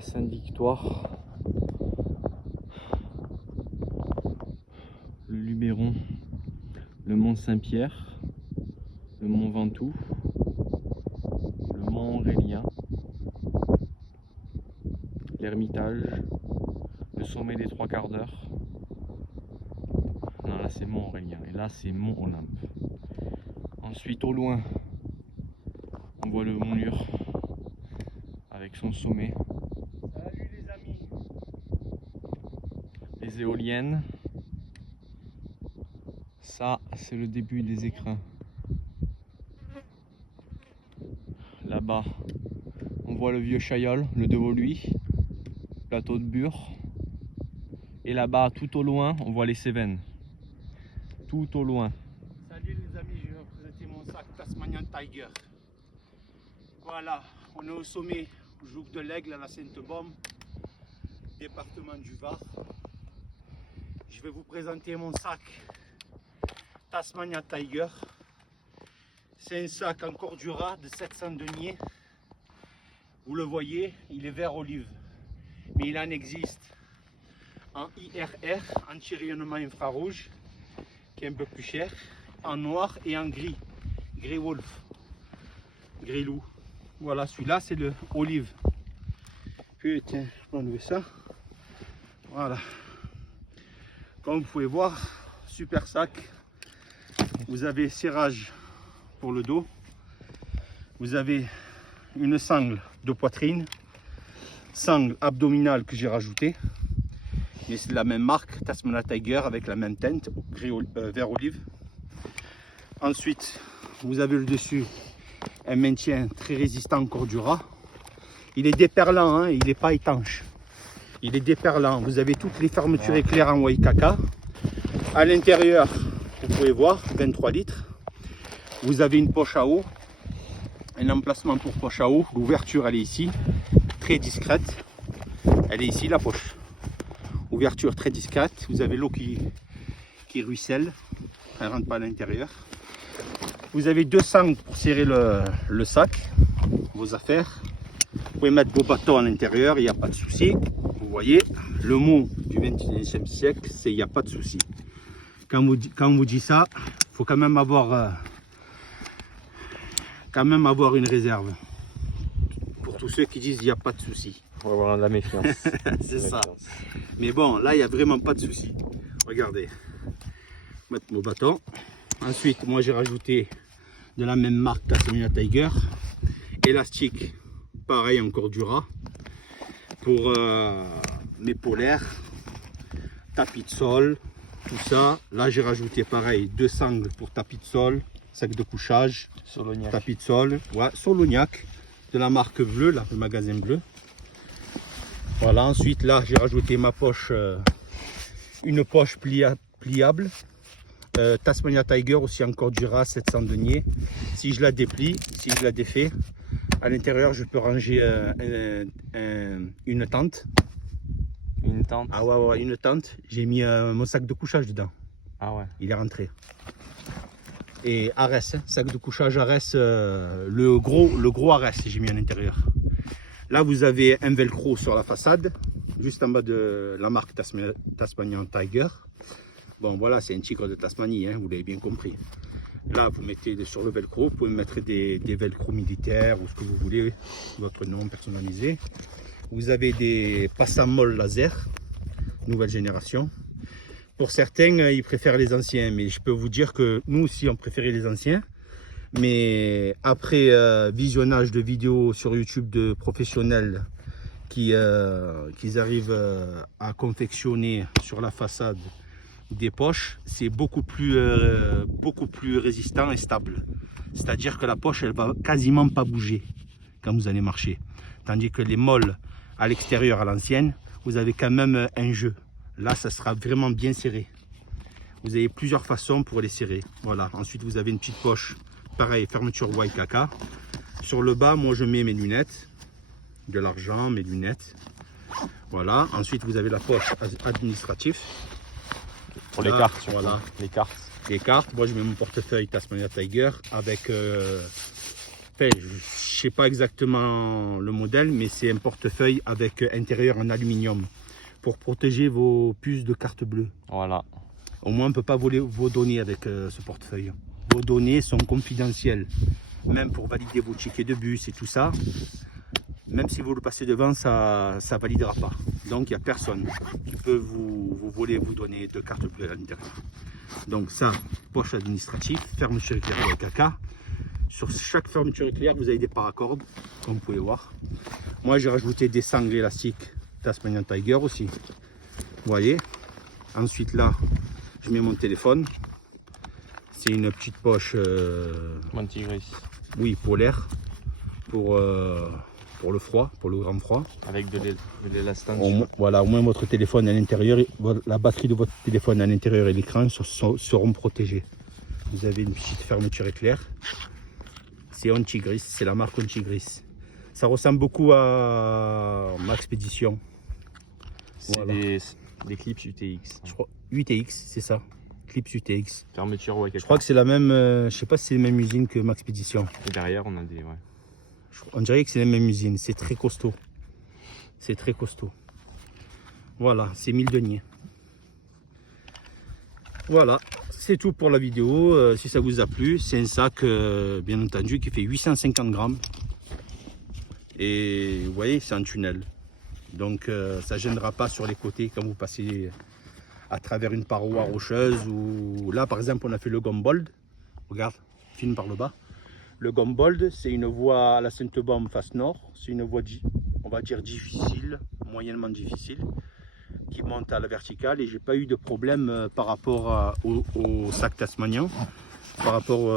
la Sainte-Victoire, le Luberon, le Mont Saint-Pierre, le Mont Ventoux, le Mont Aurélien, l'Ermitage, le sommet des Trois Quarts d'heure. Non, là c'est Mont Aurélien et là c'est Mont Olympe. Ensuite au loin, on voit le Mont Lure avec son sommet. Salut les amis. Les éoliennes. Ça, c'est le début des écrins. Là-bas, on voit le vieux Chaillol, le De Voluy, plateau de Bure. Et là-bas, tout au loin, on voit les Cévennes. Tout au loin. Salut les amis, je vais vous présenter mon sac Tasmanian Tiger. Voilà, on est au sommet Joug de l'Aigle à la Sainte-Baume, département du Var. Je vais vous présenter mon sac Tasmanian Tiger. C'est un sac en Cordura de 700 deniers. Vous le voyez, il est vert olive. Mais il en existe en IRR, anti-rayonnement infrarouge, qui est un peu plus cher, en noir et en gris. Gris wolf, gris loup. Voilà, celui-là c'est le olive. Putain, je peux enlever ça. Voilà. Comme vous pouvez voir, super sac. Vous avez serrage pour le dos. Vous avez une sangle de poitrine, sangle abdominale que j'ai rajoutée. Mais c'est de la même marque, Tasmanian Tiger, avec la même teinte, vert olive. Ensuite, vous avez le dessus un maintien très résistant Cordura. Il est déperlant, hein, il n'est pas étanche. Il est déperlant. Vous avez toutes les fermetures éclairs en Waikaka. À l'intérieur, vous pouvez voir, 23 litres. Vous avez une poche à eau, un emplacement pour poche à eau. L'ouverture, elle est ici, très discrète. Elle est ici, la poche. Ouverture très discrète. Vous avez l'eau qui ruisselle. Elle ne rentre pas à l'intérieur. Vous avez deux sangles pour serrer le sac, vos affaires. Vous pouvez mettre vos bâtons à l'intérieur, il n'y a pas de souci. Vous voyez, le mot du 21e siècle, c'est il n'y a pas de souci. Quand on vous dit ça, il faut quand même avoir une réserve. Pour tous ceux qui disent il n'y a pas de souci. On va avoir de la méfiance. C'est ça. Mais bon, là, il n'y a vraiment pas de souci. Regardez. Mettre mon bâton. Ensuite, moi, j'ai rajouté de la même marque Tasmanian Tiger. Élastique, pareil, en Cordura. Pour mes polaires. Tapis de sol. Tout ça. Là, j'ai rajouté pareil, deux sangles pour tapis de sol. Sac de couchage. Solognac. Tapis de sol. Ouais, Solognac. De la marque bleue, là, le magasin bleu. Voilà, ensuite là j'ai rajouté ma poche, une poche pliable, Tasmanian Tiger aussi en Cordura 700 deniers. Si je la déplie, si je la défais, à l'intérieur je peux ranger une tente. Une tente. Ah ouais, une tente. J'ai mis mon sac de couchage dedans. Ah ouais. Il est rentré. Et Arès, hein, sac de couchage Arès, le gros Arès j'ai mis à l'intérieur. Là, vous avez un velcro sur la façade, juste en bas de la marque Tasmanian Tiger. Bon, voilà, c'est un tigre de Tasmanie, hein, vous l'avez bien compris. Là, vous mettez sur le velcro, vous pouvez mettre des velcro militaires ou ce que vous voulez, votre nom personnalisé. Vous avez des passamolle laser, nouvelle génération. Pour certains, ils préfèrent les anciens, mais je peux vous dire que nous aussi, on préférait les anciens. Mais après visionnage de vidéos sur YouTube de professionnels qui arrivent à confectionner sur la façade des poches, c'est beaucoup plus résistant et stable. C'est-à-dire que la poche, elle va quasiment pas bouger quand vous allez marcher. Tandis que les molles à l'extérieur, à l'ancienne, vous avez quand même un jeu. Là, ça sera vraiment bien serré. Vous avez plusieurs façons pour les serrer. Voilà. Ensuite, vous avez une petite poche. Pareil, fermeture Waikaka. Sur le bas, moi je mets mes lunettes, de l'argent, mes lunettes. Voilà. Ensuite, vous avez la poche administrative. Pour les cartes, surtout. Voilà. Les cartes. Les cartes. Moi, je mets mon portefeuille Tasmanian Tiger avec enfin, je sais pas exactement le modèle, mais c'est un portefeuille avec intérieur en aluminium pour protéger vos puces de carte bleue. Voilà. Au moins, on ne peut pas voler vos données avec ce portefeuille. Vos données sont confidentielles, même pour valider vos tickets de bus et tout ça. Même si vous le passez devant, ça ne validera pas. Donc, il n'y a personne qui peut vous voler vos données de carte bleue à l'intérieur. Donc ça, poche administrative, fermeture éclair avec caca. Sur chaque fermeture éclair, vous avez des paracordes, comme vous pouvez voir. Moi, j'ai rajouté des sangles élastiques Tasmanian Tiger aussi. Vous voyez. Ensuite, là, je mets mon téléphone. C'est une petite poche, Anti-gris. oui, polaire, pour le froid, pour le grand froid. Avec de l'élastane. Voilà, au moins votre téléphone à l'intérieur, la batterie de votre téléphone à l'intérieur et l'écran seront protégés. Vous avez une petite fermeture éclair. C'est anti-gris, c'est la marque anti-gris. Ça ressemble beaucoup à Maxpedition. C'est Voilà. des clips UTX. Je crois 8TX, c'est ça. Clips UTX. Fermeture, ouais, Je crois que c'est la même, je sais pas si c'est la même usine que Maxpedition. Et derrière, on a des. Ouais. On dirait que c'est la même usine, c'est très costaud. C'est très costaud. Voilà, c'est 1000 deniers. Voilà, c'est tout pour la vidéo. Si ça vous a plu, c'est un sac, bien entendu, qui fait 850 grammes. Et vous voyez, c'est un tunnel. Donc ça ne gênera pas sur les côtés quand vous passez à travers une paroi rocheuse. Ou là, par exemple, on a fait le Gombold. Regarde, filme par le bas. Le Gombold, c'est une voie à la Sainte-Baume face nord. C'est une voie, on va dire, difficile, moyennement difficile, qui monte à la verticale. Et j'ai pas eu de problème par rapport au sac tasmanien, par rapport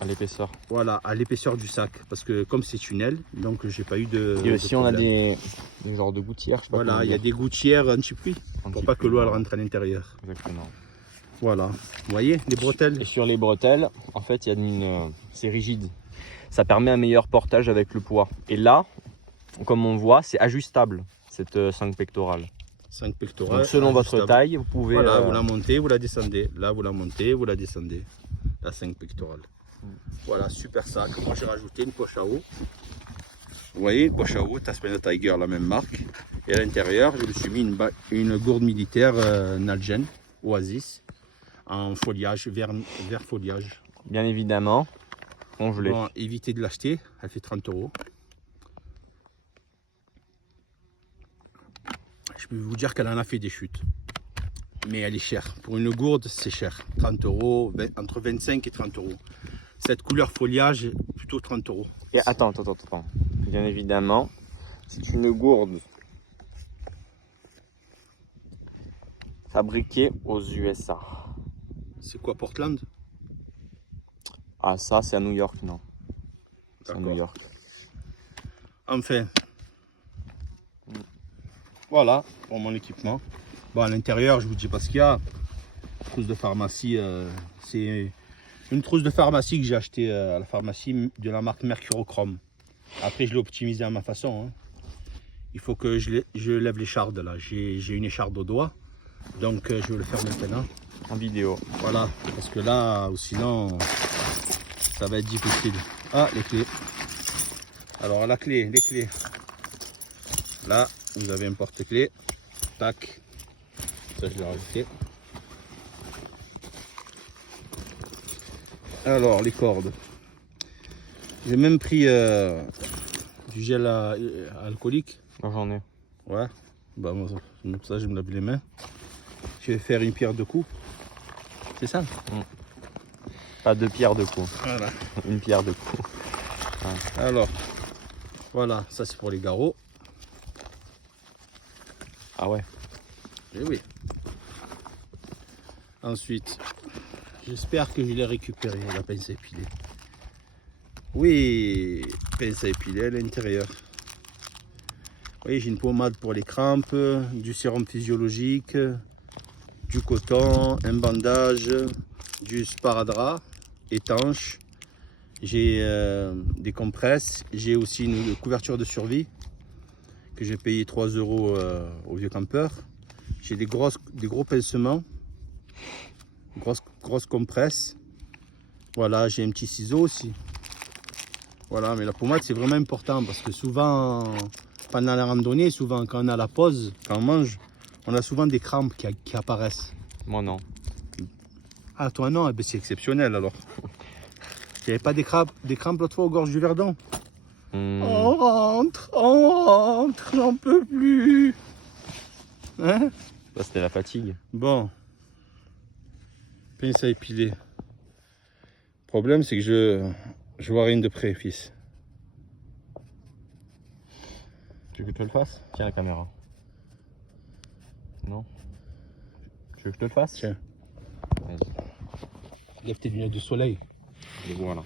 À l'épaisseur. voilà, à l'épaisseur du sac. Parce que comme c'est tunnel, donc j'ai pas eu de Et aussi, de on a problème. des genres de gouttières. Je sais pas Voilà, comment il y a dire. des gouttières anti-pluie pour pas que l'eau elle rentre à l'intérieur. Exactement. Voilà, vous voyez les bretelles. Et sur les bretelles, en fait, il y a c'est rigide. Ça permet un meilleur portage avec le poids. Et là, comme on voit, c'est ajustable, cette sangle pectorale. 5 pectorales. Donc selon votre ajustable. taille, vous pouvez... Voilà, vous la montez, vous la descendez. Là, vous la montez, vous la descendez. La 5 pectorale. Voilà, super sac. Moi, j'ai rajouté une poche à eau. Vous voyez, une poche à eau, Tasmanian Tiger, la même marque. Et à l'intérieur, je me suis mis une gourde militaire Nalgene, Oasis, en foliage, vert foliage. Bien évidemment, congelé. Bon, évitez de l'acheter, elle fait 30 €. Je peux vous dire qu'elle en a fait des chutes. Mais elle est chère. Pour une gourde, c'est cher. 30 €, entre 25 et 30 €. Cette couleur foliage, plutôt 30 €. Et attends. Bien évidemment, c'est une gourde fabriquée aux USA. C'est quoi, Portland? Ah, ça, c'est à New York, non? C'est à D'accord. New York. Enfin. Voilà pour mon équipement. Bon, à l'intérieur, je vous dis pas ce qu'il y a. Trousse de pharmacie, c'est une trousse de pharmacie que j'ai achetée à la pharmacie de la marque Mercurochrome. Après, je l'ai optimisé à ma façon. Hein. Il faut que je lève l'écharde là. J'ai une écharde au doigt. Donc, je vais le faire maintenant. En vidéo. Voilà. Parce que là, ou sinon, ça va être difficile. Ah, les clés. Alors, la clé, les clés. Là, vous avez un porte-clés. Tac. Ça, je l'ai rajouté. Alors, les cordes. J'ai même pris du gel alcoolique. J'en ai. Ouais. Bah, moi, ça, je me lave les mains. Je vais faire une pierre de coups. C'est ça? Pas deux pierres de coups. Voilà. Une pierre de coups. Alors, voilà. Ça, c'est pour les garrots. Ah ouais. Eh oui. Ensuite, j'espère que je l'ai récupéré, la pince à épiler. Oui, pince à épiler à l'intérieur. Oui, j'ai une pommade pour les crampes, du sérum physiologique, du coton, un bandage, du sparadrap étanche. J'ai des compresses, j'ai aussi une couverture de survie que j'ai payé 3 € au vieux campeur. J'ai des gros pincements, grosses compresses. Voilà, j'ai un petit ciseau aussi. Voilà, mais la pommade c'est vraiment important parce que souvent, pendant la randonnée, souvent quand on a la pause, quand on mange, on a souvent des crampes qui apparaissent. Moi non. Ah toi non, eh ben, c'est exceptionnel alors. Il n'y avait pas des crampes l'autre fois aux gorges du Verdon? On rentre, j'en peux plus. Hein? Ça c'était la fatigue. Bon. Pince à épiler. Le problème c'est que je vois rien de près, fils. Tu veux que je te le fasse? Tiens la caméra. Non? Tu veux que je te le fasse? Tiens. Vas-y. Lève tes lunettes de soleil. Et voilà.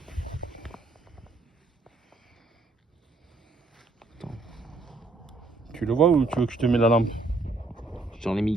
Tu le vois ou tu veux que je te mette la lampe? J'en ai mis